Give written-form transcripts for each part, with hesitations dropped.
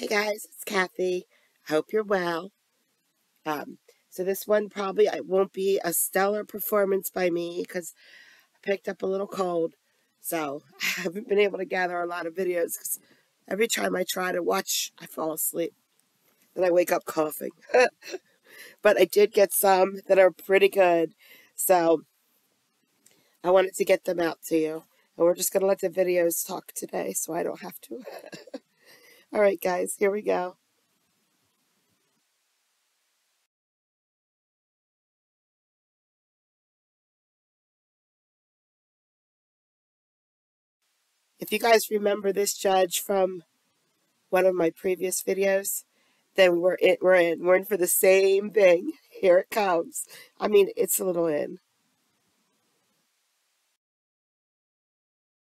Hey guys, it's Kathy. I hope you're well. So this one probably won't be a stellar performance by me because I picked up a little cold. So I haven't been able to gather a lot of videos because every time I try to watch, I fall asleep. Then I wake up coughing. But I did get some that are pretty good. So I wanted to get them out to you. And we're just going to let the videos talk today so I don't have to. All right, guys, here we go. If you guys remember this judge from one of my previous videos, then we're in for the same thing. Here it comes. I mean, it's a little in.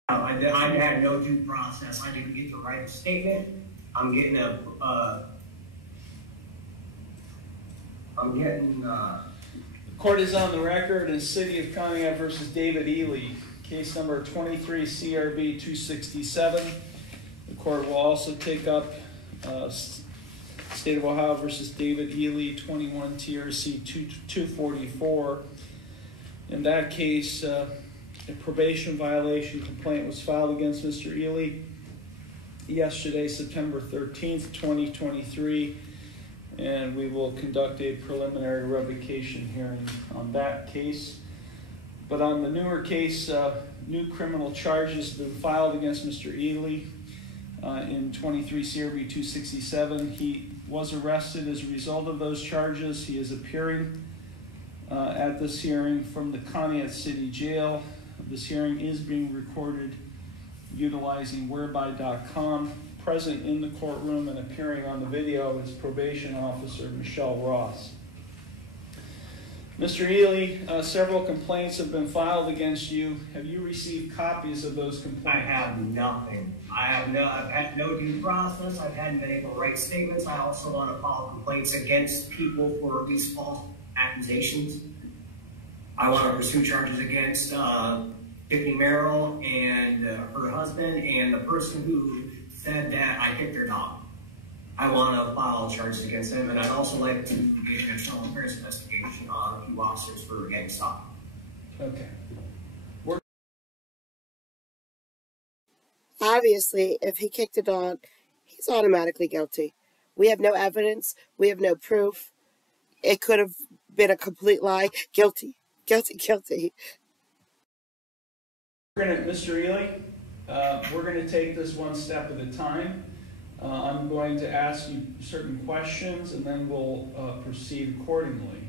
I had no due process. I didn't get to write a statement. I'm getting The court is on the record in City of Conneaut versus David Ely, case number 23 CRB 267. The court will also take up State of Ohio versus David Ely 21 TRC 244. In that case, a probation violation complaint was filed against Mr. Ely yesterday, September 13th, 2023. And we will conduct a preliminary revocation hearing on that case. But on the newer case, new criminal charges have been filed against Mr. Ely in 23 CRB 267. He was arrested as a result of those charges. He is appearing at this hearing from the Conneaut City Jail. This hearing is being recorded utilizing whereby.com. Present in the courtroom and appearing on the video is probation officer Michelle Ross. Mr. Ely, several complaints have been filed against you. Have you received copies of those complaints? I have nothing. I've had no due process. I hadn't been able to write statements. I also want to file complaints against people for these false accusations. I want to pursue charges against Tiffany Merrill and her husband and the person who said that I hit their dog. I want to file charges against them, and I'd also like to engage in a show and affairs investigation on a few officers for getting stopped. Okay. Obviously, if he kicked a dog, he's automatically guilty. We have no evidence. We have no proof. It could have been a complete lie. Guilty. Guilty. Guilty. Mr. Ely, we're going to take this one step at a time. I'm going to ask you certain questions and then we'll proceed accordingly.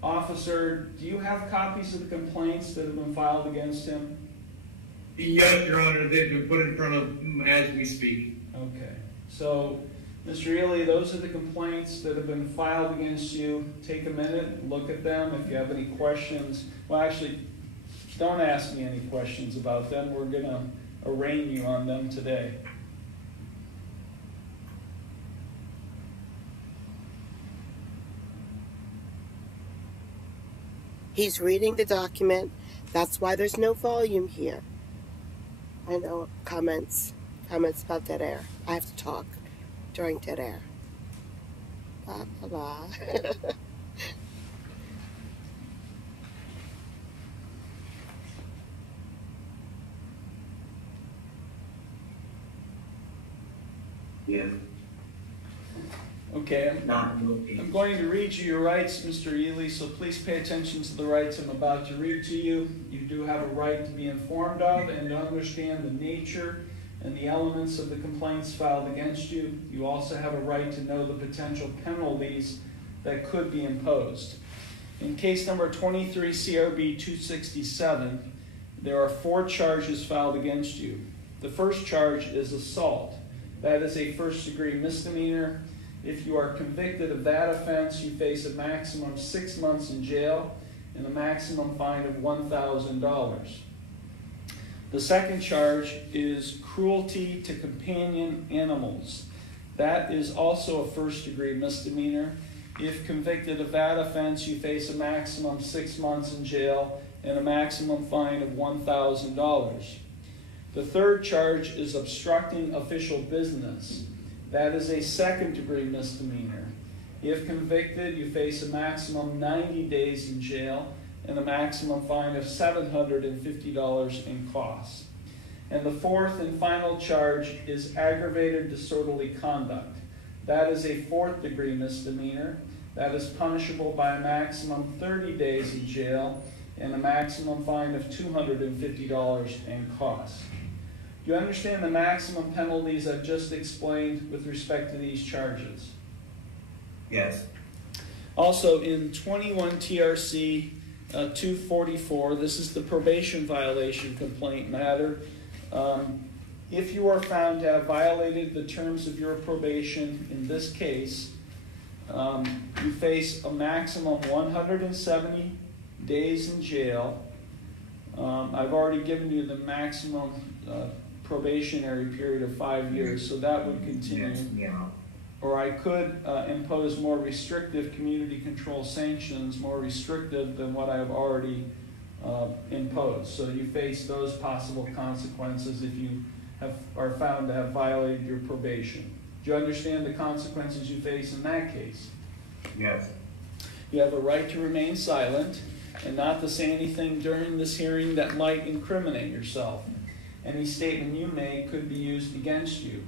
Officer, do you have copies of the complaints that have been filed against him? Yes, Your Honor, they've been put in front of him as we speak. Okay. So, Mr. Ely, those are the complaints that have been filed against you. Take a minute, look at them. If you have any questions, well, actually, don't ask me any questions about them. We're going to arraign you on them today. He's reading the document. That's why there's no volume here. I know comments about dead air. I have to talk during dead air. Blah, blah, blah. Yeah. Okay, I'm going to read you your rights, Mr. Ely, so please pay attention to the rights I'm about to read to you. You do have a right to be informed of and to understand the nature and the elements of the complaints filed against you. You also have a right to know the potential penalties that could be imposed. In case number 23 CRB 267, there are 4 charges filed against you. The first charge is assault. That is a first-degree misdemeanor. If you are convicted of that offense, you face a maximum 6 months in jail and a maximum fine of $1,000. The second charge is cruelty to companion animals. That is also a first-degree misdemeanor. If convicted of that offense, you face a maximum 6 months in jail and a maximum fine of $1,000. The third charge is obstructing official business. That is a second-degree misdemeanor. If convicted, you face a maximum 90 days in jail and a maximum fine of $750 in costs. And the fourth and final charge is aggravated disorderly conduct. That is a fourth-degree misdemeanor. That is punishable by a maximum 30 days in jail and a maximum fine of $250 in costs. Do you understand the maximum penalties I've just explained with respect to these charges? Yes. Also, in 21 TRC 244, this is the probation violation complaint matter. If you are found to have violated the terms of your probation in this case, you face a maximum 170 days in jail. I've already given you the maximum probationary period of 5 years, so that would continue. Yes. Yeah. Or I could impose more restrictive community control sanctions, more restrictive than what I have already imposed. So you face those possible consequences if you are found to have violated your probation. Do you understand the consequences you face in that case? Yes. You have a right to remain silent and not to say anything during this hearing that might incriminate yourself. Any statement you make could be used against you.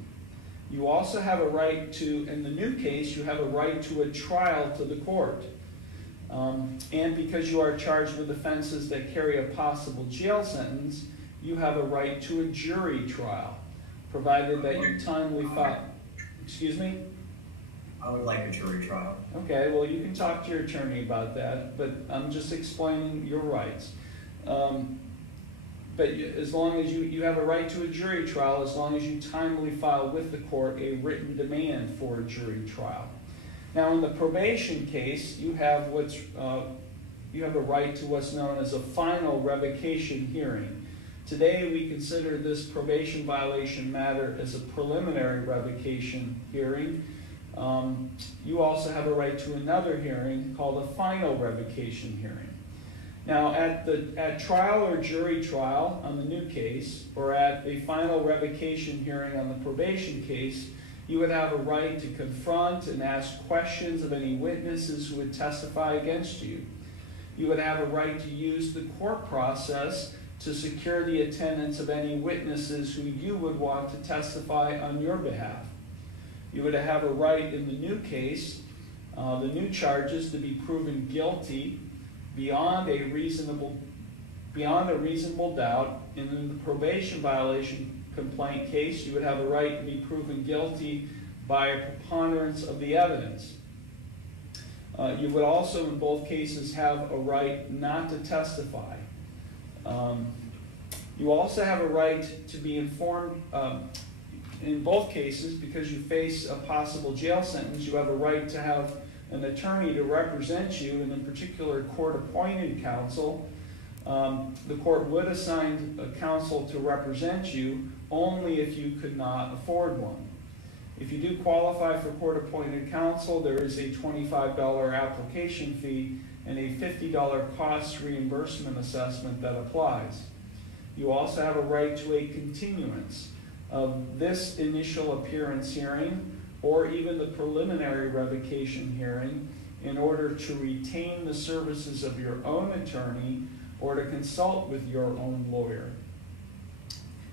You also have a right to, in the new case, you have a right to a trial to the court. And because you are charged with offenses that carry a possible jail sentence, you have a right to a jury trial, provided that you timely file. Excuse me? I would like a jury trial. Okay, well, you can talk to your attorney about that, but I'm just explaining your rights. But as long as you have a right to a jury trial, as long as you timely file with the court a written demand for a jury trial. Now, in the probation case, you have a right to what's known as a final revocation hearing. Today, we consider this probation violation matter as a preliminary revocation hearing. You also have a right to another hearing called a final revocation hearing. Now, at trial or jury trial on the new case, or at a final revocation hearing on the probation case, you would have a right to confront and ask questions of any witnesses who would testify against you. You would have a right to use the court process to secure the attendance of any witnesses who you would want to testify on your behalf. You would have a right in the new case, the new charges, to be proven guilty beyond a reasonable doubt. And in the probation violation complaint case, you would have a right to be proven guilty by a preponderance of the evidence. You would also, in both cases, have a right not to testify. You also have a right to be informed. In both cases, because you face a possible jail sentence, you have a right to have an attorney to represent you, and in particular, court-appointed counsel. The court would assign a counsel to represent you only if you could not afford one. If you do qualify for court-appointed counsel, there is a $25 application fee and a $50 cost reimbursement assessment that applies. You also have a right to a continuance of this initial appearance hearing or even the preliminary revocation hearing in order to retain the services of your own attorney or to consult with your own lawyer.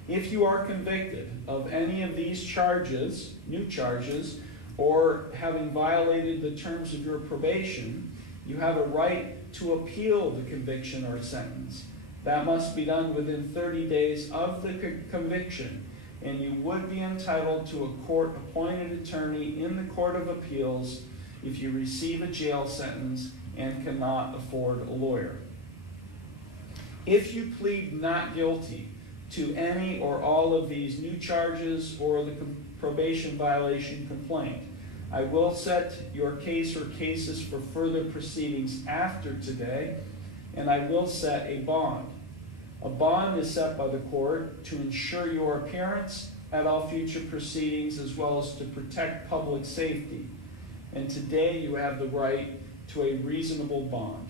If you are convicted of any of these charges, new charges, or having violated the terms of your probation, you have a right to appeal the conviction or sentence. That must be done within 30 days of the conviction, and you would be entitled to a court-appointed attorney in the Court of Appeals if you receive a jail sentence and cannot afford a lawyer. If you plead not guilty to any or all of these new charges or the probation violation complaint, I will set your case or cases for further proceedings after today, and I will set a bond. A bond is set by the court to ensure your appearance at all future proceedings as well as to protect public safety. And today you have the right to a reasonable bond.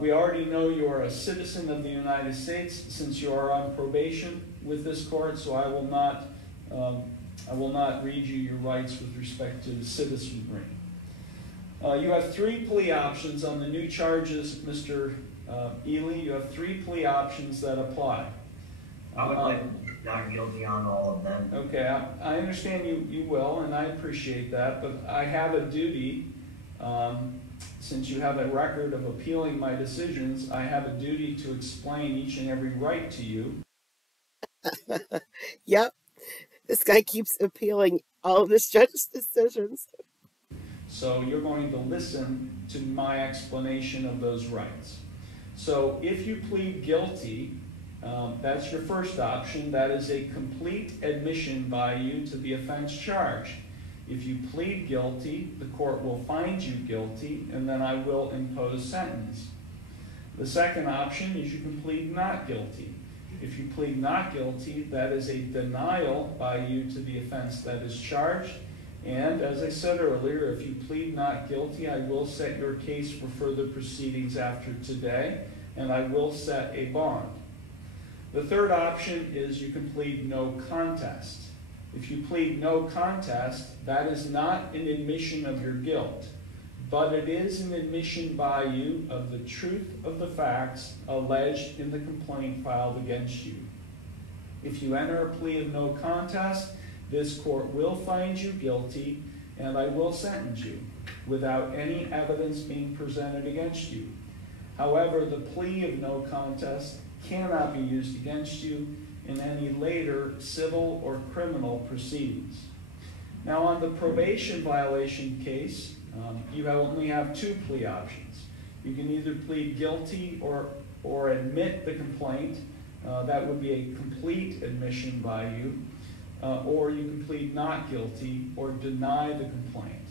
We already know you are a citizen of the United States since you are on probation with this court, so I will not I will not read you your rights with respect to citizenry. You have 3 plea options on the new charges, Mr. Ely. You have 3 plea options that apply. I would like not guilty on all of them. Okay, I understand you will, and I appreciate that, but I have a duty, since you have a record of appealing my decisions, I have a duty to explain each and every right to you. Yep, this guy keeps appealing all of this judge's decisions. So you're going to listen to my explanation of those rights. So if you plead guilty, that's your first option. That is a complete admission by you to the offense charged. If you plead guilty, the court will find you guilty, and then I will impose sentence. The second option is you can plead not guilty. If you plead not guilty, that is a denial by you to the offense that is charged. And as I said earlier, if you plead not guilty, I will set your case for further proceedings after today, and I will set a bond. The third option is you can plead no contest. If you plead no contest, that is not an admission of your guilt, but it is an admission by you of the truth of the facts alleged in the complaint filed against you. If you enter a plea of no contest, this court will find you guilty, and I will sentence you without any evidence being presented against you. However, the plea of no contest cannot be used against you in any later civil or criminal proceedings. Now, on the probation violation case, you only have 2 plea options. You can either plead guilty or admit the complaint. That would be a complete admission by you. Or you can plead not guilty or deny the complaint.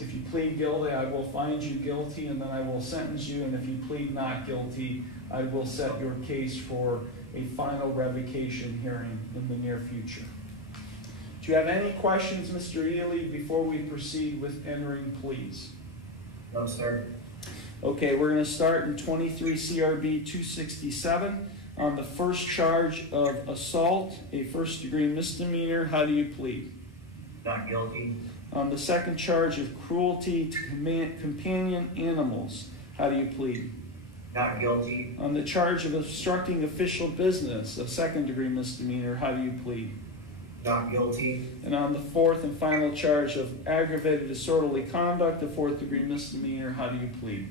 If you plead guilty, I will find you guilty, and then I will sentence you. And if you plead not guilty, I will set your case for a final revocation hearing in the near future. Do you have any questions, Mr. Ely, before we proceed with entering pleas? No, sir. Okay, we're going to start in 23 CRB 267 on the first charge of assault, a first-degree misdemeanor. How do you plead? Not guilty. On the second charge of cruelty to companion animals, how do you plead? Not guilty. On the charge of obstructing official business, a second-degree misdemeanor, how do you plead? Not guilty. And on the fourth and final charge of aggravated disorderly conduct, a fourth-degree misdemeanor, how do you plead?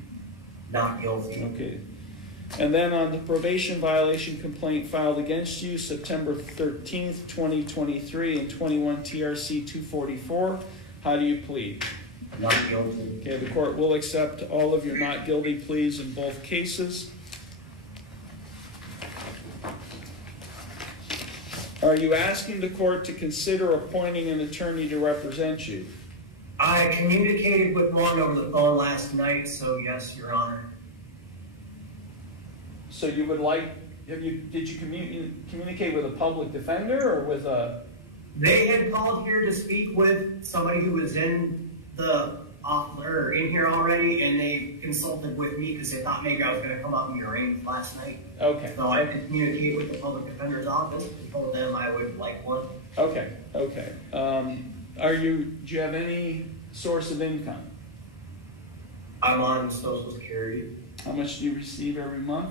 Not guilty. Okay. And then on the probation violation complaint filed against you September 13th, 2023 and 21 TRC 244, how do you plead? Not guilty. Okay, the court will accept all of your not guilty pleas in both cases. Are you asking the court to consider appointing an attorney to represent you? I communicated with one over the phone last night, so yes, Your Honor. So you would like, did you communicate with a public defender or with a? They had called here to speak with somebody who was in in here already, and they consulted with me because they thought maybe I was going to come up and be arraigned last night. Okay. So I could communicate with the public defender's office and told them I would like one. Okay. Okay. Do you have any source of income? I'm on Social Security. How much do you receive every month?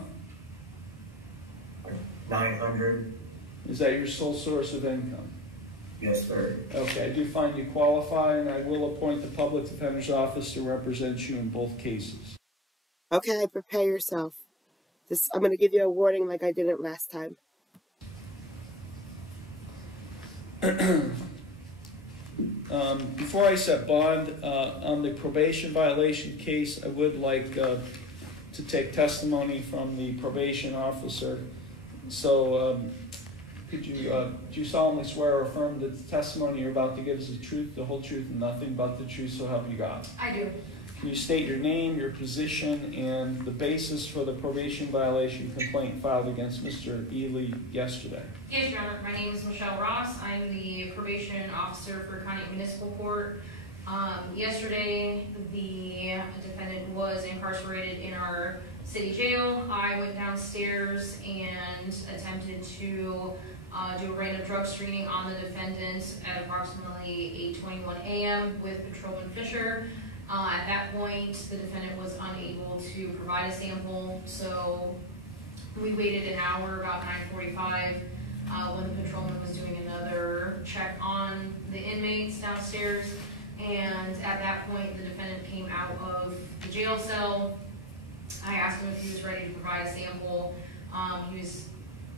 $900. Is that your sole source of income? Yes, sir. Okay, I do find you qualify, and I will appoint the public defender's office to represent you in both cases. Okay, prepare yourself. I'm going to give you a warning like I didn't last time. Before I set bond on the probation violation case, I would like to take testimony from the probation officer. So, do you solemnly swear or affirm that the testimony you're about to give is the truth, the whole truth, and nothing but the truth, so help you God? I do. Can you state your name, your position, and the basis for the probation violation complaint filed against Mr. Ely yesterday? Yes, Your Honor. My name is Michelle Ross. I'm the probation officer for County Municipal Court. Yesterday, the defendant was incarcerated in our city jail. I went downstairs and attempted to do a random drug screening on the defendant at approximately 8:21 a.m. with Patrolman Fisher. At that point, the defendant was unable to provide a sample, so we waited an hour, about 9:45, when the patrolman was doing another check on the inmates downstairs. And at that point, the defendant came out of the jail cell. I asked him if he was ready to provide a sample. He was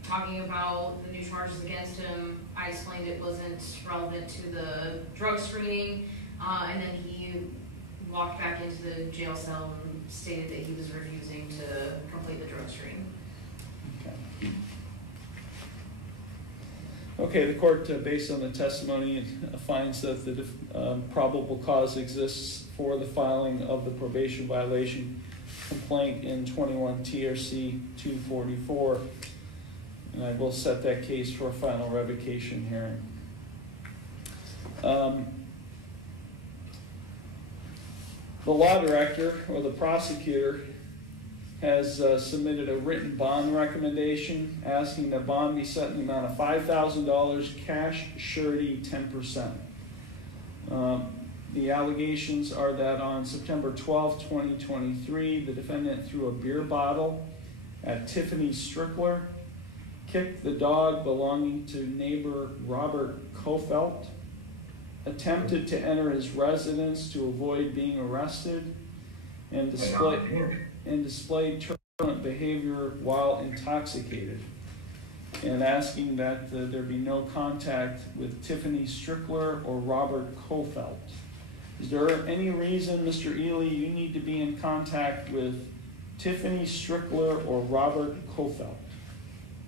talking about the new charges against him. I explained it wasn't relevant to the drug screening, and then he walked back into the jail cell and stated that he was refusing to complete the drug screen. Okay, the court, based on the testimony, finds that the probable cause exists for the filing of the probation violation complaint in 21 TRC 244. And I will set that case for a final revocation hearing. The law director, or the prosecutor, has submitted a written bond recommendation asking that bond be set in the amount of $5,000, cash, surety, 10%. The allegations are that on September 12, 2023, the defendant threw a beer bottle at Tiffany Strickler, kicked the dog belonging to neighbor Robert Kofelt, attempted to enter his residence to avoid being arrested, and displayed turbulent behavior while intoxicated, and asking that there be no contact with Tiffany Strickler or Robert Kofelt. Is there any reason, Mr. Ely, you need to be in contact with Tiffany Strickler or Robert Kofelt?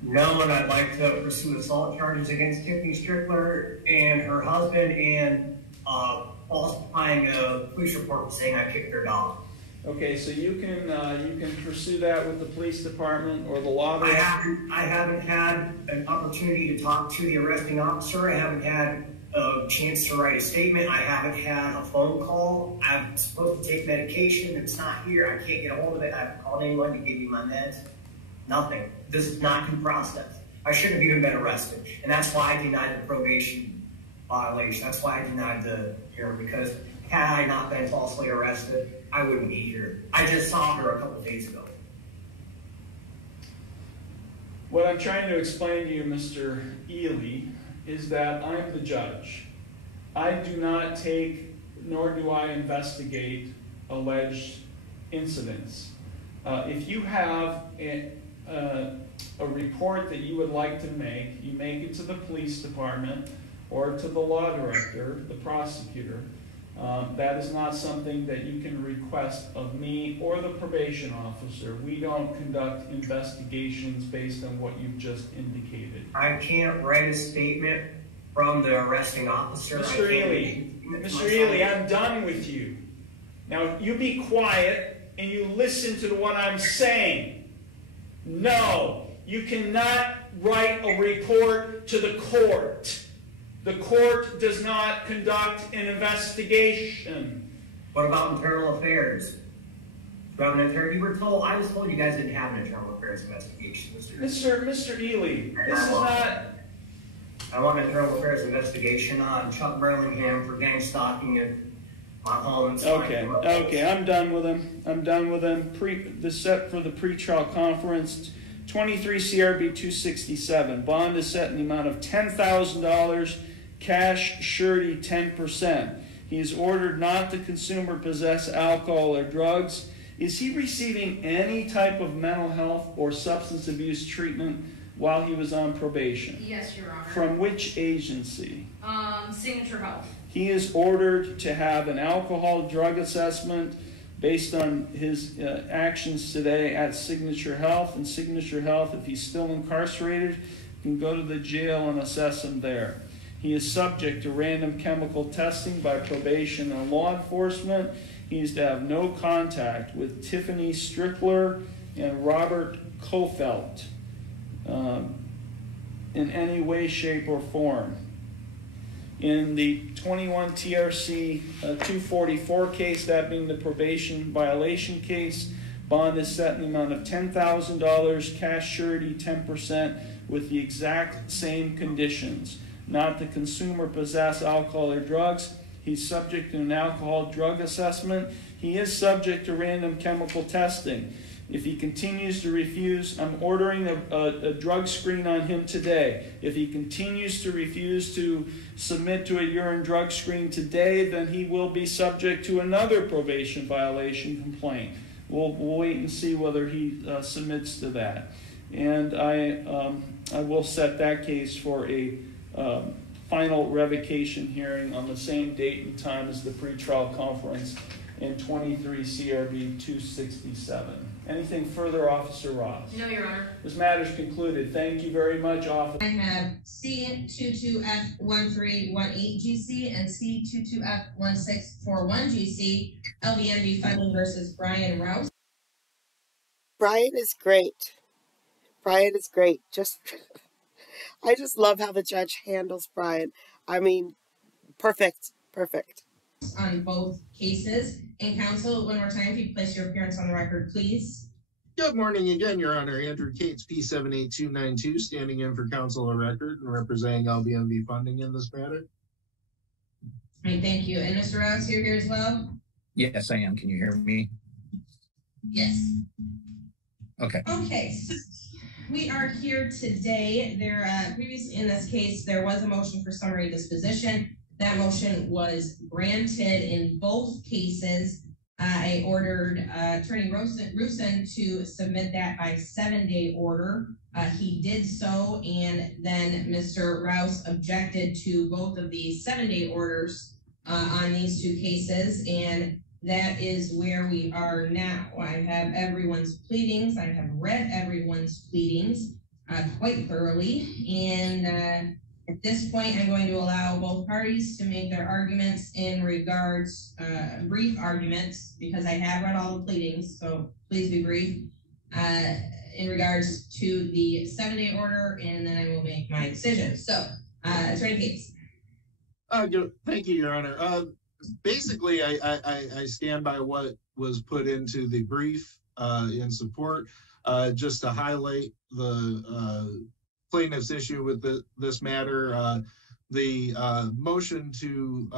No, and I'd like to pursue assault charges against Tiffany Strickler and her husband, and falsifying a police report saying I kicked their dog. Okay, so you can pursue that with the police department or the law director? I haven't had an opportunity to talk to the arresting officer. I haven't had a chance to write a statement. I haven't had a phone call. I'm supposed to take medication. It's not here. I can't get a hold of it. I haven't called anyone to give me my meds. Nothing. This is not due process. I shouldn't have even been arrested. And that's why I denied the probation violation. That's why I denied the hearing, because had I not been falsely arrested, I wouldn't be here. I just saw her a couple days ago. What I'm trying to explain to you, Mr. Ely, is that I'm the judge. I do not take, nor do I investigate alleged incidents. If you have a report that you would like to make, you make it to the police department or to the law director, the prosecutor. That is not something that you can request of me or the probation officer. We don't conduct investigations based on what you've just indicated. I can't write a statement from the arresting officer. Mr. Ely, I'm done with you. Now, you be quiet and you listen to what I'm saying. No, you cannot write a report to the court. The court does not conduct an investigation. What about internal affairs? Do you have an internal? I was told you guys didn't have an internal affairs investigation, Mr. Ely, this is not. I want an internal affairs investigation on Chuck Burlingham for gang stalking at my home. Okay, I'm done with him. The set for the pretrial conference, 23 CRB 267. Bond is set in the amount of $10,000. Cash, surety, 10%. He is ordered not to consume or possess alcohol or drugs. Is he receiving any type of mental health or substance abuse treatment while he was on probation? Yes, Your Honor. From which agency? Signature Health. He is ordered to have an alcohol drug assessment based on his actions today at Signature Health. And Signature Health, if he's still incarcerated, can go to the jail and assess him there. He is subject to random chemical testing by probation and law enforcement. He is to have no contact with Tiffany Strickler and Robert Kofelt in any way, shape, or form. In the 21 TRC 244 case, that being the probation violation case, Bond is set in the amount of $10,000, cash surety 10%, with the exact same conditions. Not to consume or possess alcohol or drugs. He's subject to an alcohol drug assessment. He is subject to random chemical testing. If he continues to refuse, I'm ordering a drug screen on him today. If he continues to refuse to submit to a urine drug screen today, then he will be subject to another probation violation complaint. We'll wait and see whether he submits to that. And I will set that case for a final revocation hearing on the same date and time as the pretrial conference in 23 CRB 267. Anything further, Officer Ross? No, Your Honor. This matter is concluded. Thank you very much, Officer. I have C22F1318GC and C22F1641GC, LBNB funding versus Brian Rouse. Brian is great. Brian is great. I just love how the judge handles Brian. I mean, perfect. On both cases. And counsel, one more time, if you place your appearance on the record, please. Good morning again, Your Honor. Andrew Cates, P78292, standing in for counsel of record and representing LBNB funding in this matter. All right, thank you. And Mr. Rouse, you're here as well? Yes, I am. Can you hear me? Yes. Okay. Okay, so we are here today. Previously in this case, there was a motion for summary disposition. That motion was granted in both cases. I ordered Attorney Rusin to submit that by 7-day order. He did so, and then Mr. Rouse objected to both of the 7-day orders on these two cases, and that is where we are now. I have everyone's pleadings. I have read everyone's pleadings quite thoroughly, and at this point, I'm going to allow both parties to make their arguments in regards, brief arguments, because I have read all the pleadings, so please be brief, in regards to the 7-day order, and then I will make my decision. So, Attorney Cates. Thank you, Your Honor. Basically, I stand by what was put into the brief in support, just to highlight the plaintiff's issue with this matter. The motion to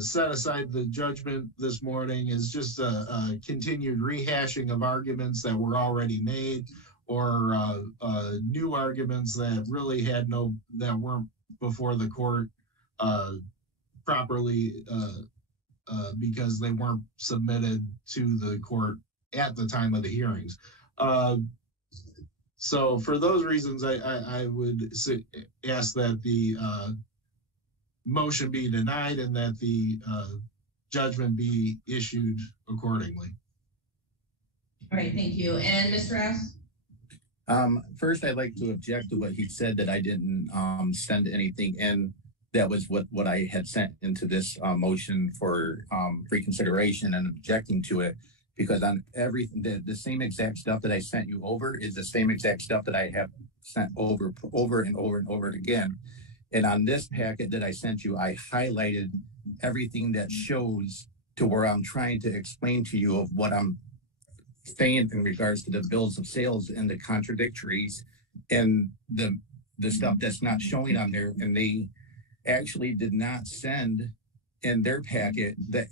set aside the judgment this morning is just a continued rehashing of arguments that were already made, or new arguments that really that weren't before the court properly, because they weren't submitted to the court at the time of the hearings. So for those reasons, I would ask that the motion be denied and that the judgment be issued accordingly. All right, thank you. And Mr. Rouse? First, I'd like to object to what he said, that I didn't send anything in. That was what I had sent into this motion for reconsideration, and objecting to it. Because on everything, the same exact stuff that I sent you over is the same exact stuff that I have sent over and over again. And on this packet that I sent you, I highlighted everything that shows to where I'm trying to explain to you of what I'm saying in regards to the bills of sales and the contradictories and the stuff that's not showing on there. And they actually did not send in their packet that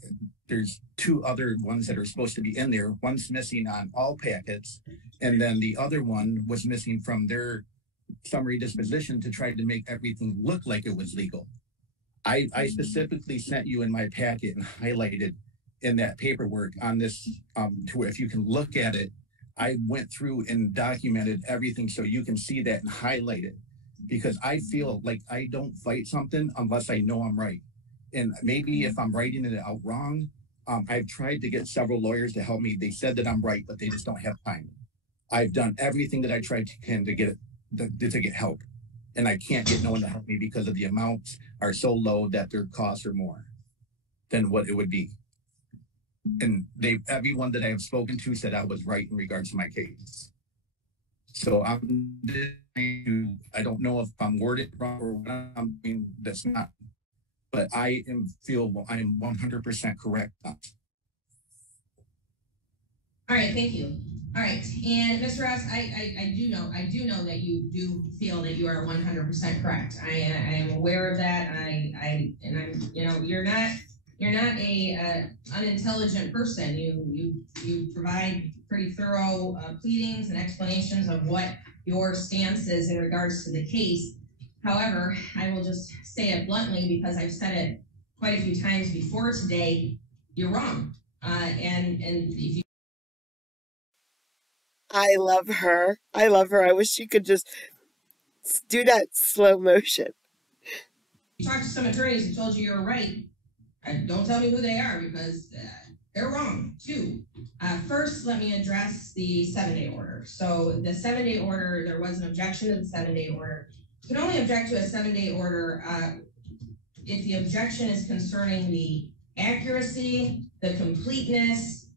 there's two other ones that are supposed to be in there. One's missing on all packets, and then the other one was missing from their summary disposition to try to make everything look like it was legal. I specifically sent you in my packet and highlighted in that paperwork on this, to where if you can look at it, I went through and documented everything so you can see that and highlight it, because I feel like I don't fight something unless I know I'm right. And maybe if I'm writing it out wrong, I've tried to get several lawyers to help me. They said that I'm right, but they just don't have time. I've done everything that I tried to get help, and I can't get no one to help me because of the amounts are so low that their costs are more than what it would be. And everyone that I have spoken to said I was right in regards to my case. So I don't know if I'm worded wrong or what I'm doing that's not. But I feel I am 100% correct. All right, thank you. All right, and Mr. Rouse, I do know that you do feel that you are 100% correct. I am aware of that. I'm, you're not a unintelligent person. You provide pretty thorough pleadings and explanations of what your stance is in regards to the case. However, I will just say it bluntly because I've said it quite a few times before today. You're wrong, and if you I love her. I love her. I wish she could just do that slow motion. talk to some attorneys who told you you're right, don't tell me who they are because they're wrong too. First, let me address the 7-day order. So the 7-day order, there was an objection to the 7-day order. You can only object to a 7-day order if the objection is concerning the accuracy, the completeness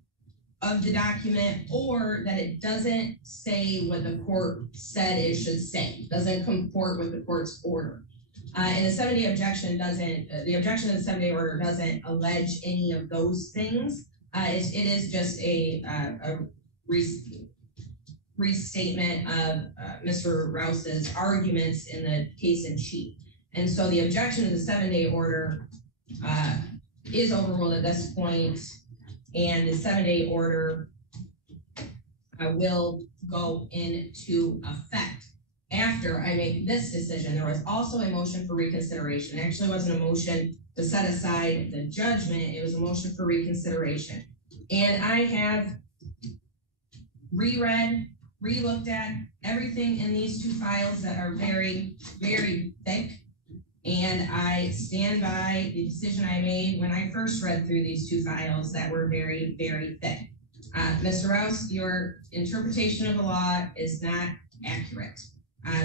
of the document, or that it doesn't say what the court said it should say, doesn't comport with the court's order. And the 7-day objection doesn't, the objection to the 7-day order doesn't allege any of those things. It is just a restatement of Mr. Rouse's arguments in the case in chief. And so the objection to the 7-day order is overruled at this point, and the 7-day order will go into effect after I make this decision. There was also a motion for reconsideration. It actually wasn't a motion to set aside the judgment. It was a motion for reconsideration. And I have reread, re-looked at everything in these two files that are very, very thick. And I stand by the decision I made when I first read through these two files that were very, very thick. Mr. Rouse, your interpretation of the law is not accurate.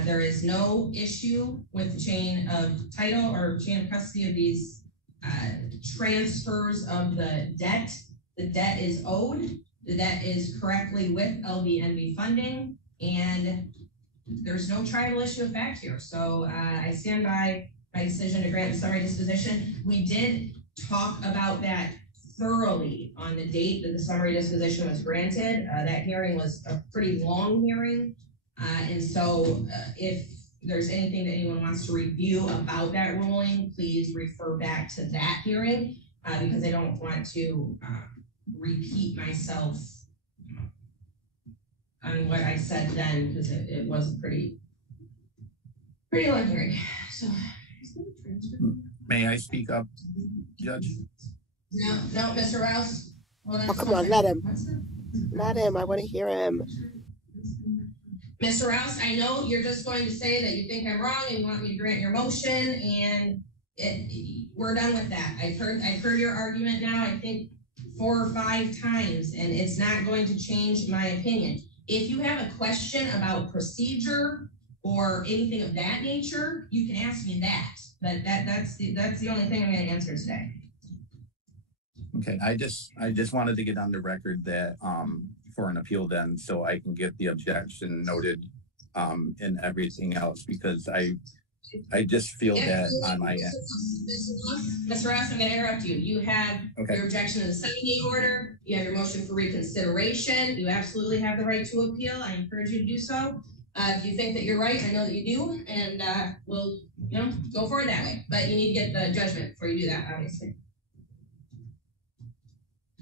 There is no issue with the chain of title or chain of custody of these transfers of the debt. The debt is owed. The debt is correctly with LVNB funding, and there's no tribal issue of fact here. So I stand by my decision to grant the summary disposition. We did talk about that thoroughly on the date that the summary disposition was granted. That hearing was a pretty long hearing. And so if there's anything that anyone wants to review about that ruling, please refer back to that hearing because I don't want to repeat myself on what I said then because it was a pretty long hearing. So may I speak up, Judge? No, Mr. Rouse. Oh, come on, let him. Let him. I want to hear him. Mr. Rouse, I know you're just going to say that you think I'm wrong and you want me to grant your motion, and we're done with that. I've heard your argument now, I think 4 or 5 times, and it's not going to change my opinion. If you have a question about procedure or anything of that nature, you can ask me that. But that's the only thing I'm going to answer today. Okay, I just wanted to get on the record that for an appeal then, so I can get the objection noted and everything else, because I just feel that on my end. Mr. Ross, I'm going to interrupt you. You have your objection to the 7-day order. You have your motion for reconsideration. You absolutely have the right to appeal. I encourage you to do so. If you think that you're right, I know that you do, and we'll go forward that way. But you need to get the judgment before you do that, obviously.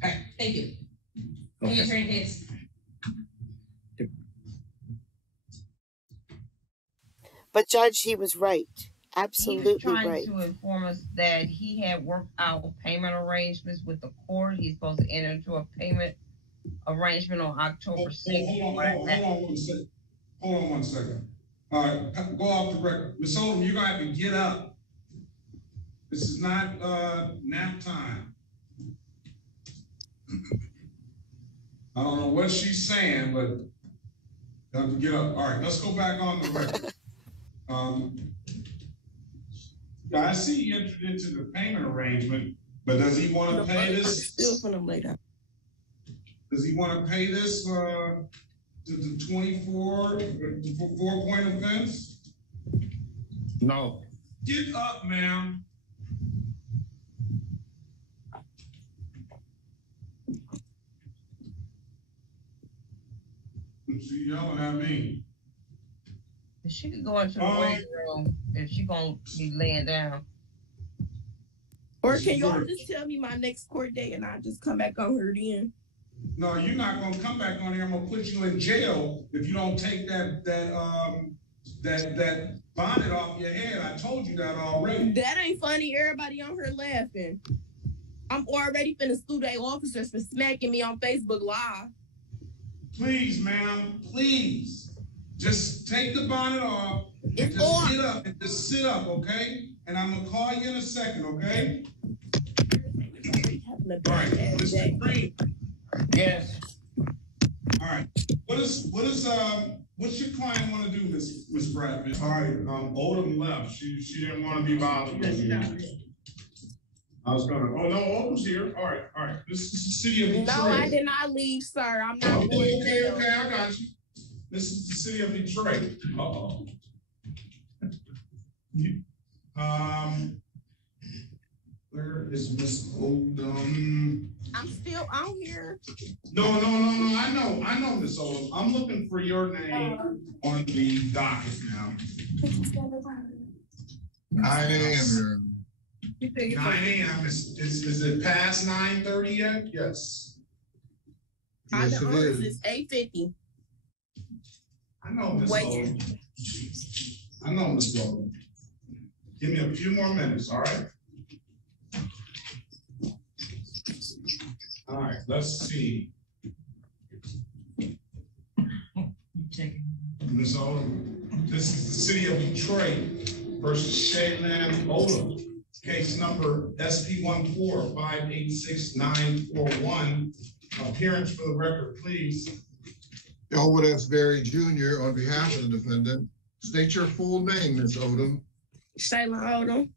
All right, thank you. Thank you, Attorney Cates. But Judge, he was right. Absolutely right. He was trying to inform us that he had worked out payment arrangements with the court. He's supposed to enter into a payment arrangement on October 6th. Hold on one second. All right, go off the record. Ms. Oldham, you're going to have to get up. This is not nap time. I don't know what she's saying, but you have to get up. All right, let's go back on the record. I see he entered into the payment arrangement, but does he want to pay this? Still for them later. Does he want to pay this to the 24 4-point offense? No. Get up, ma'am. She yelling at me. She could go into the waiting room if she gonna be laying down. Or can y'all just tell me my next court date and I'll just come back on her then? No, you're not gonna come back on here. I'm gonna put you in jail if you don't take that bonnet off your head. I told you that already. That ain't funny. Everybody on here laughing. I'm already finna sue they officers for smacking me on Facebook Live. Please, ma'am, please. Just take the bonnet off and It's just off. get up and just sit up, okay? And I'm gonna call you in a second, okay? All right, Mr. Green. Yes. All right. What's your client want to do, Miss Bradman? All right, Odom left. She didn't want to be bothered with me. I was gonna, oh no, Odom's here. All right. This is the city of Detroit. No, I did not leave, sir. I'm not going to jail. Okay, I got you. This is the city of Detroit. Uh-oh. Where is Miss Odom? I'm still on here. No. I know, Miss Odom. I'm looking for your name on the docket now. 9 a.m. 9 a.m. Is it past 9:30 yet? Yes. Yes, it is. It's 8:50. I know, Miss Odom. Give me a few more minutes, all right? All right, let's see. Miss Odom, this is the city of Detroit versus Shaylan Odom. Case number SP14586-941. Appearance for the record, please. Elwood S. Berry Jr. on behalf of the defendant. State your full name, Ms. Odom. Shayla Odom.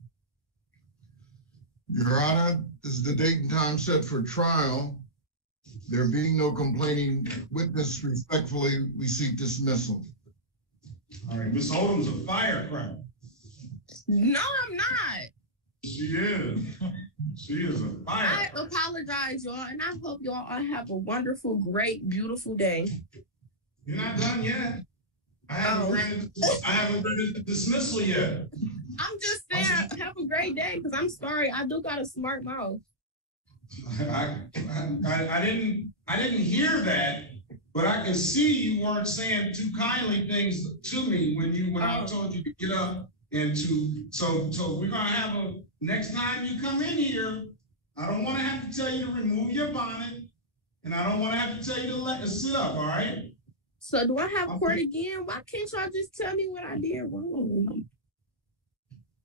Your Honor, this is the date and time set for trial. There being no complaining witness, respectfully, we seek dismissal. All right, Miss Odom's a firecracker. No, I'm not. She is. She is a firecracker. I apologize, y'all, and I hope y'all all have a wonderful, great, beautiful day. You're not done yet. I haven't granted the dismissal yet. I'm just saying, have a great day, because I'm sorry, I do got a smart mouth. I didn't hear that, but I can see you weren't saying too kindly things to me when I told you to get up and so we're gonna have a next time you come in here, I don't want to have to tell you to remove your bonnet, and I don't want to have to tell you to sit up, all right? So do I have court again? Why can't y'all just tell me what I did wrong?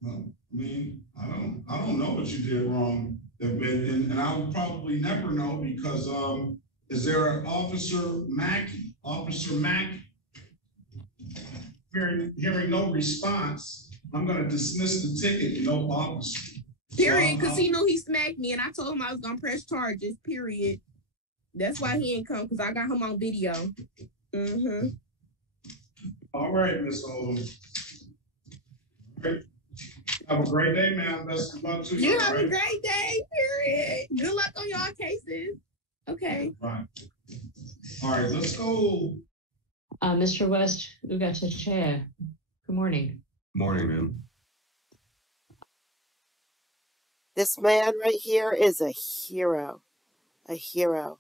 Well, I mean, I don't know what you did wrong, and I will probably never know because is there an Officer Mackey? Hearing no response, I'm going to dismiss the ticket. No officer. Period. Because he knew he smacked me, and I told him I was going to press charges. Period. That's why he didn't come, because I got him on video. Mm-hmm. All right, Miss Odom. Right. Have a great day, ma'am. Best of luck to you. You have a great day, period. Good luck on y'all cases. Okay. Right. All right, let's go. Mr. West, Ugacha. Good morning. Morning, ma'am. This man right here is a hero. A hero.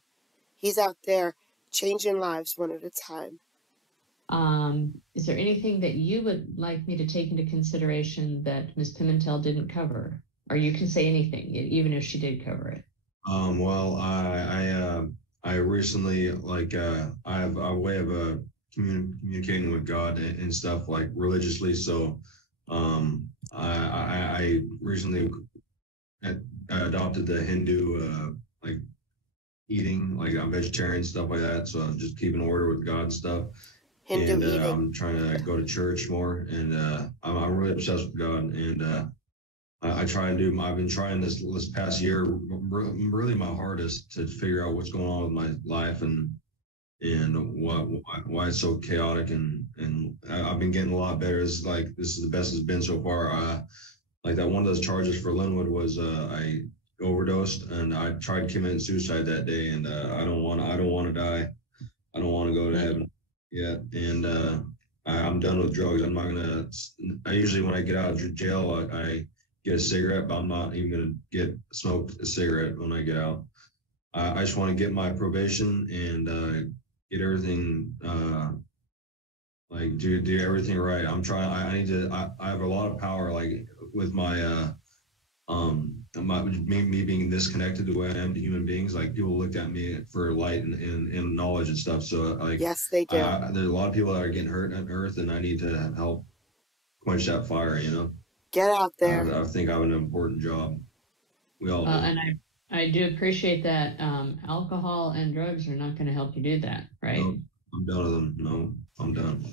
He's out there changing lives one at a time. Is there anything that you would like me to take into consideration that Ms. Pimentel didn't cover? Or you can say anything, even if she did cover it. Well, I recently, I have a way of communicating with God and stuff, like religiously. So I recently adopted the Hindu eating, I'm vegetarian, stuff like that. So I'm just keeping order with God and stuff. Hindu eating. I'm trying to go to church more, and I'm really obsessed with God. And I've been trying this past year really my hardest to figure out what's going on with my life and why it's so chaotic, and I've been getting a lot better. This is the best it's been so far. That one of those charges for Linwood was I overdosed, and I tried committing suicide that day, and I don't want to die. I don't want to go to heaven. yet, and I'm done with drugs. I'm not gonna. I usually when I get out of jail, I get a cigarette, but I'm not even gonna smoke a cigarette when I get out. I just want to get my probation and get everything like do everything right. I'm trying. I need to. I have a lot of power, like with my me being disconnected the way I am to human beings. Like people look at me for light and knowledge and stuff. So like, yes, they do. There's a lot of people that are getting hurt on Earth, and I need to help quench that fire. You know, get out there. I think I have an important job. We all do. And I do appreciate that. Alcohol and drugs are not going to help you do that, right? No, I'm done with them. No, I'm done.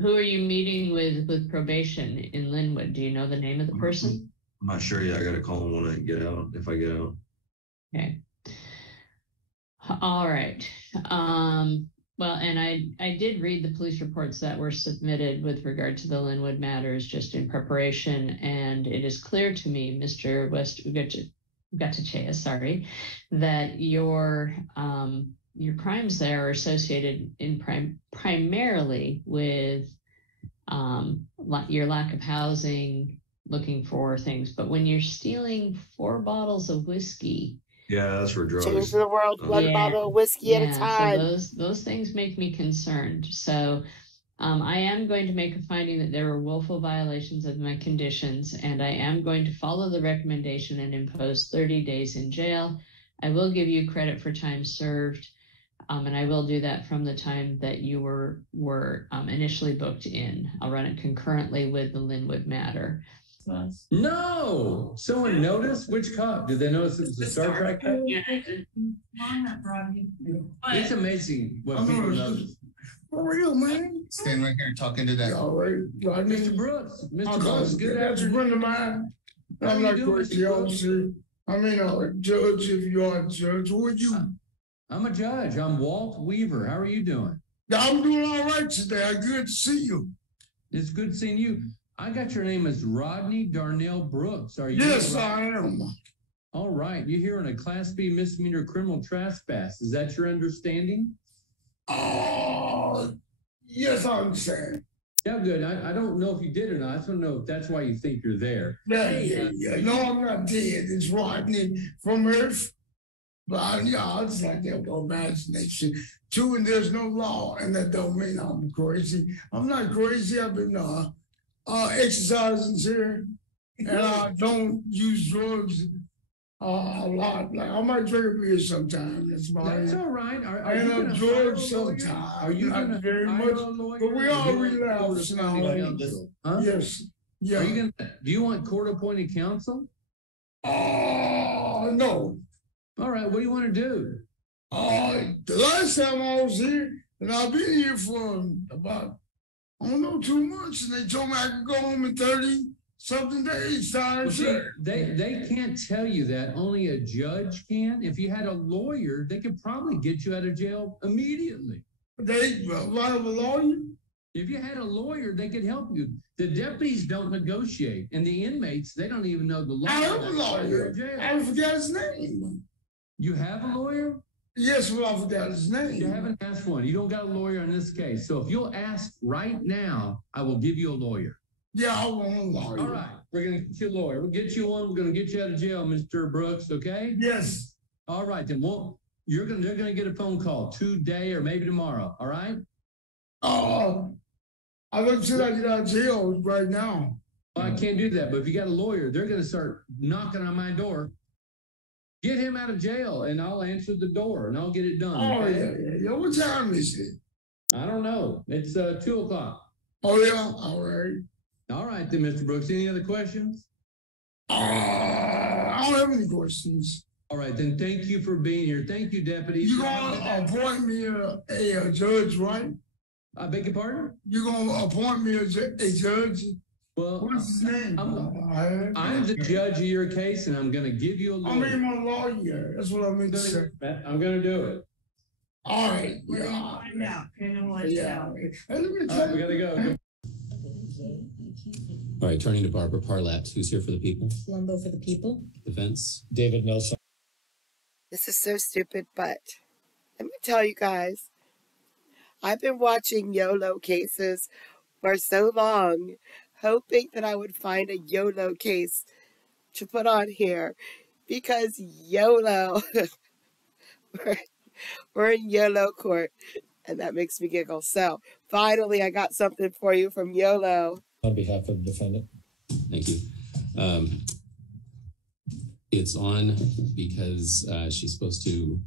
Who are you meeting with probation in Linwood? Do you know the name of the person? I'm not sure yet. I got to call them when I get out, if I get out. Okay. All right. Well, and I did read the police reports that were submitted with regard to the Linwood matters just in preparation, and it is clear to me, Mr. Ugachechea, sorry, that your crimes there are associated primarily with your lack of housing, looking for things. But when you're stealing 4 bottles of whiskey, yeah, that's for drugs. Change the world one bottle of whiskey at a time. So those things make me concerned. So I am going to make a finding that there were willful violations of my conditions, and I am going to follow the recommendation and impose 30 days in jail. I will give you credit for time served, and I will do that from the time that you were initially booked in. I'll run it concurrently with the Linwood matter. No! Someone noticed? Which cop? Did they notice it was a Star Trek cop? Yeah. It's amazing what people notice. For real, man. Stand right here talking to that. All right. Mr. Brooks. Mr. Brooks, good That's a friend of mine. I'm not crazy officer. I mean, a judge if you are a judge. Who are you? I'm a judge. I'm Walt Weaver. How are you doing? I'm doing all right today. Good to see you. It's good seeing you. I got your name as Rodney Darnell Brooks. Are you? Yes, I am. All right. You're here on a Class B misdemeanor criminal trespass. Is that your understanding? Oh, yes, I understand. Yeah, good. I don't know if you did or not. I just want to know if that's why you think you're there. Yeah. No, I'm not dead. It's Rodney from Earth. But I just like that imagination. Too, and there's no law, and that don't mean I'm crazy. I'm not crazy. I've been exercising here, and I don't use drugs a lot. Like I might drink a beer sometime. That's all right. I end up drugs sometimes. Are you not very much? But we all relapse now. Huh? Yes. Yeah. Do you want court-appointed counsel? No. All right. What do you want to do? The last time I was here, and I've been here for about 2 months, and they told me I could go home in 30-something days. Well, see, they can't tell you that. Only a judge can. If you had a lawyer, they could probably get you out of jail immediately. They have a lawyer? If you had a lawyer, they could help you. The deputies don't negotiate, and the inmates, they don't even know the law. I have a lawyer. I forgot his name. You have a lawyer? Yes, well, I forgot his name. You haven't asked one. You don't got a lawyer in this case. So if you'll ask right now, I will give you a lawyer. Yeah, I want a lawyer. All right. We're going to get you a lawyer. We'll get you one. We're going to get you out of jail, Mr. Brooks, okay? Yes. All right, then. Well, they're going to get a phone call today or maybe tomorrow, all right? I look till I get out of jail right now. Well, I can't do that, but if you got a lawyer, they're going to start knocking on my door. Get him out of jail, and I'll answer the door, and I'll get it done. Oh, okay? yeah. What time is it? I don't know. It's 2 o'clock. Oh, yeah? All right. All right, then, Mr. Brooks. Any other questions? I don't have any questions. All right, then thank you for being here. Thank you, deputies. You're going to appoint me a judge, right? I beg your pardon? You're going to appoint me a judge? Well, what's his name? I'm the judge of your case, and I'm going to give you a lawyer. I mean, my lawyer. That's what I mean to say. I'm going to do it. All right. Yeah. Find out. Yeah. Hey, let me tell you. We got to go. All right, turning to Barbara Parlat, who's here for the people. Lumbo for the people. Defense. David Nelson. This is so stupid, but let me tell you guys, I've been watching YOLO cases for so long, hoping that I would find a YOLO case to put on here because YOLO, we're in YOLO court, and that makes me giggle. So finally, I got something for you from YOLO. On behalf of the defendant. Thank you. It's on because she's supposed to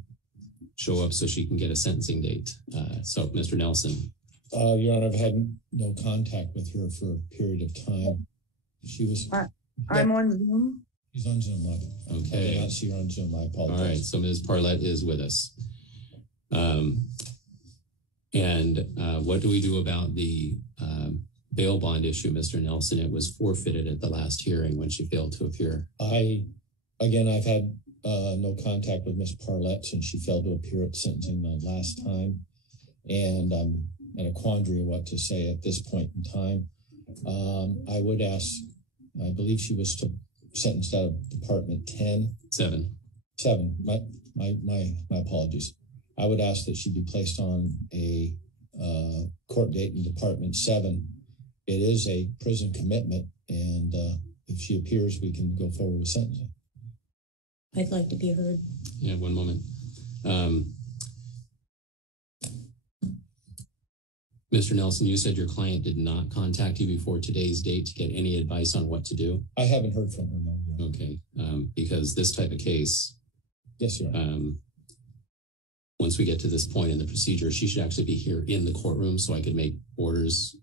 show up so she can get a sentencing date. So, Mr. Nelson. Your Honor, I've had no contact with her for a period of time. She was. I'm on Zoom. She's on Zoom. Okay. I cannot see her on Zoom. I apologize. All right. So Ms. Parlett is with us. And what do we do about the bail bond issue, Mr. Nelson? It was forfeited at the last hearing when she failed to appear. I've had no contact with Ms. Parlett since she failed to appear at sentencing the last time. And I'm in a quandary of what to say at this point in time. I would ask, I believe she was sentenced out of Department 10. 7. My apologies. I would ask that she be placed on a court date in Department 7. It is a prison commitment, and if she appears, we can go forward with sentencing. I'd like to be heard. Yeah, one moment. Mr. Nelson, you said your client did not contact you before today's date to get any advice on what to do? I haven't heard from her, no. Okay, because this type of case, yes, Your Honor. Once we get to this point in the procedure, she should actually be here in the courtroom so I could make orders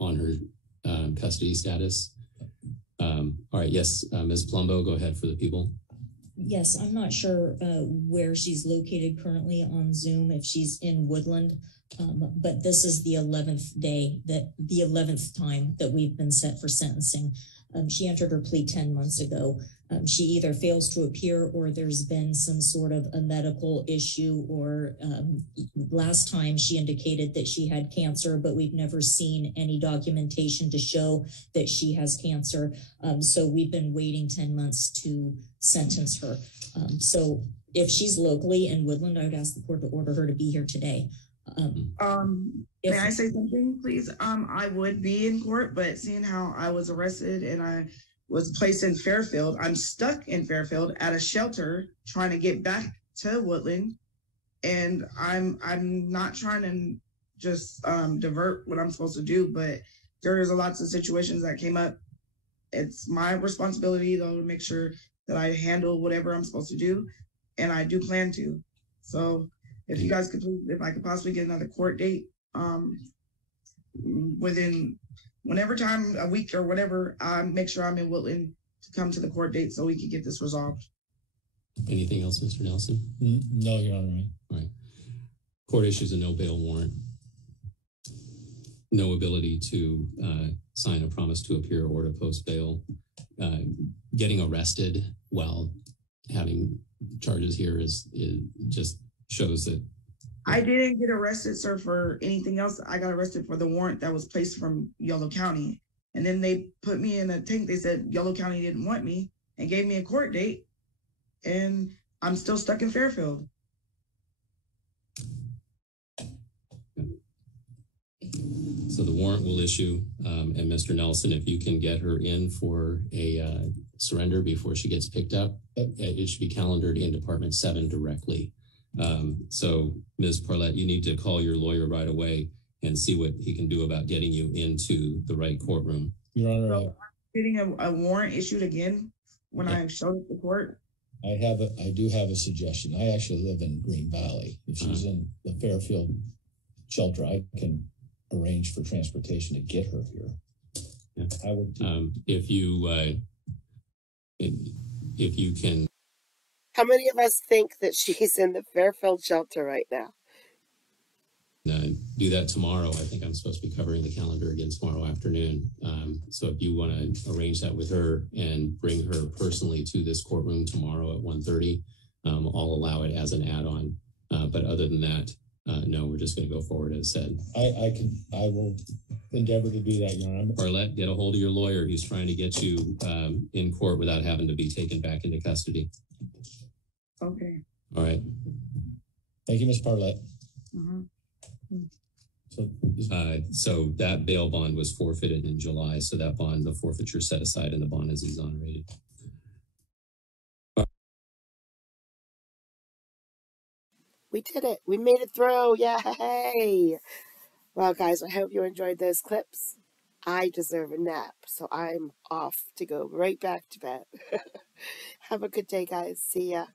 on her custody status. All right, yes, Ms. Plumbo, go ahead for the people. Yes, I'm not sure where she's located currently on Zoom, if she's in Woodland, but this is the 11th day, the 11th time that we've been set for sentencing. She entered her plea 10 months ago. She either fails to appear or there's been some sort of a medical issue, or last time she indicated that she had cancer, but we've never seen any documentation to show that she has cancer. So we've been waiting 10 months to sentence her. So if she's locally in Woodland, I would ask the court to order her to be here today. May I say something, please? I would be in court, but seeing how I was arrested and I was placed in Fairfield, I'm stuck in Fairfield at a shelter trying to get back to Woodland, and I'm not trying to just divert what I'm supposed to do, but there's lots of situations that came up. It's my responsibility though to make sure that I handle whatever I'm supposed to do, and I do plan to. So if you guys could, if I could possibly get another court date within whenever time, a week or whatever, make sure I'm in Woodland to come to the court date so we can get this resolved. Anything else, Mr. Nelson? No, Your Honor. All right. Court issues a no bail warrant. No ability to sign a promise to appear or to post bail. Getting arrested while having charges here is just shows that. I didn't get arrested, sir, for anything else. I got arrested for the warrant that was placed from Yolo County. And then they put me in a tank. They said Yolo County didn't want me and gave me a court date. And I'm still stuck in Fairfield. So the warrant will issue, and Mr. Nelson, if you can get her in for a surrender before she gets picked up, it should be calendared in Department 7 directly. So Ms. Parlett, you need to call your lawyer right away and see what he can do about getting you into the right courtroom. Your Honor, so getting a warrant issued again when I showed up to court. I do have a suggestion. I actually live in Green Valley. If she's in the Fairfield shelter, I can arrange for transportation to get her here. Yeah. I would. If you can. How many of us think that she's in the Fairfield shelter right now? Do that tomorrow. I think I'm supposed to be covering the calendar again tomorrow afternoon. So if you want to arrange that with her and bring her personally to this courtroom tomorrow at 1:30, I'll allow it as an add-on. But other than that, no, we're just going to go forward as said. I will endeavor to do that, Your Honor. Parlett, get a hold of your lawyer. He's trying to get you in court without having to be taken back into custody. Okay. All right. Thank you, Ms. Parlett. So that bail bond was forfeited in July. So that bond, the forfeiture set aside and the bond is exonerated. We did it. We made it through. Yay! Well, guys, I hope you enjoyed those clips. I deserve a nap, so I'm off to go right back to bed. Have a good day, guys. See ya.